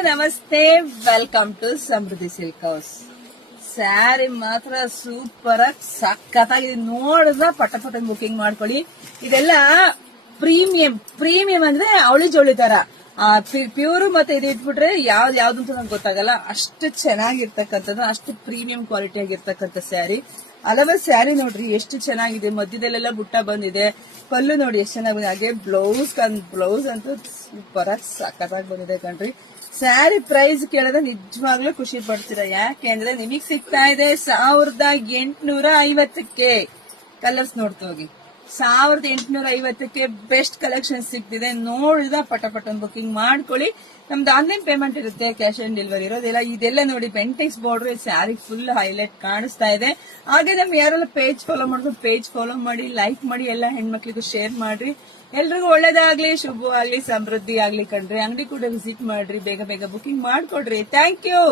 ಎಲ್ರಿಗೂ ನಮಸ್ತೆ. Welcome to Samriddhi Silk House. Sari ಮಾತ್ರ ಸೂಪರ್ ಆಗಿ ಸಖತ್ತಾಗಿ ನೋಡಿದ್ರೆ ಪಟ ಬುಕಿಂಗ್ ಮಾಡ್ಕೊಳ್ಳಿ. ಇದೆಲ್ಲ ಪ್ರೀಮಿಯಂ ಅಂದ್ರೆ ಅವಳಿ ಜೋಳಿ ತರ ಪ್ಯೂರ್ ಮತ್ತೆ ಇದು ಇಟ್ಬಿಟ್ರೆ ಯಾವ್ದು ಅಂತ ನಂಗೆ ಗೊತ್ತಾಗಲ್ಲ. ಅಷ್ಟು ಚೆನ್ನಾಗಿರ್ತಕ್ಕಂಥದ್ದು, ಅಷ್ಟು ಪ್ರೀಮಿಯಂ ಕ್ವಾಲಿಟಿ ಆಗಿರ್ತಕ್ಕಂಥ ಸ್ಯಾರಿ. ಹಲವಾರು ಸ್ಯಾರಿ ನೋಡ್ರಿ ಎಷ್ಟು ಚೆನ್ನಾಗಿದೆ. ಮಧ್ಯದಲ್ಲೆಲ್ಲ ಬುಟ್ಟ ಬಂದಿದೆ. ಪಲ್ಲು ನೋಡಿ ಎಷ್ಟು ಚೆನ್ನಾಗಿ ಬಂದಿದೆ. ಹಾಗೆ ಬ್ಲೌಸ್ ಅಂತೂ ಸೂಪರ್ ಆಗಿ ಸಖತ್ತಾಗಿ ಬಂದಿದೆ ಕಣ್ರಿ. ಸ್ಯಾರಿ ಪ್ರೈಸ್ ಕೇಳಿದ್ರೆ ನಿಜವಾಗ್ಲೂ ಖುಷಿ ಪಡ್ತೀರಾ. ಯಾಕೆಂದ್ರೆ ನಿಮಗ್ ಸಿಗ್ತಾ ಇದೆ 1850ಕ್ಕೆ. ಕಲರ್ಸ್ ನೋಡ್ತಾ ಹೋಗಿ. 1850ಕ್ಕೆ ಬೆಸ್ಟ್ ಕಲೆಕ್ಷನ್ ಸಿಗ್ತಿದೆ. ನೋಡಿದ ಪಟ ಬುಕಿಂಗ್ ಮಾಡ್ಕೊಳ್ಳಿ. ನಮ್ದು ಆನ್ಲೈನ್ ಪೇಮೆಂಟ್ ಇರುತ್ತೆ, ಕ್ಯಾಶ್ ಆನ್ ಡೆಲಿವರಿ ಇರೋದಿಲ್ಲ. ಇದೆಲ್ಲ ನೋಡಿ Bentex border sari full highlight ಕಾಣಿಸ್ತಾ ಇದೆ. ಹಾಗೆ ನಮ್ ಯಾರೆಲ್ಲ ಪೇಜ್ ಫಾಲೋ ಮಾಡಿದ್ರು ಪೇಜ್ ಫಾಲೋ ಮಾಡಿ, ಲೈಕ್ ಮಾಡಿ, ಎಲ್ಲ ಹೆಣ್ಮಕ್ಳಿಗೂ ಶೇರ್ ಮಾಡ್ರಿ. ಎಲ್ರಿಗೂ ಒಳ್ಳೇದಾಗ್ಲಿ, ಶುಭವಾಗ್ಲಿ, ಸಮೃದ್ಧಿ ಆಗ್ಲಿ ಕಣ್ರಿ. ಅಂಗಡಿ ಕೂಡ ವಿಸಿಟ್ ಮಾಡ್ರಿ, ಬೇಗ ಬುಕಿಂಗ್ ಮಾಡ್ಕೊಡ್ರಿ. Thank you.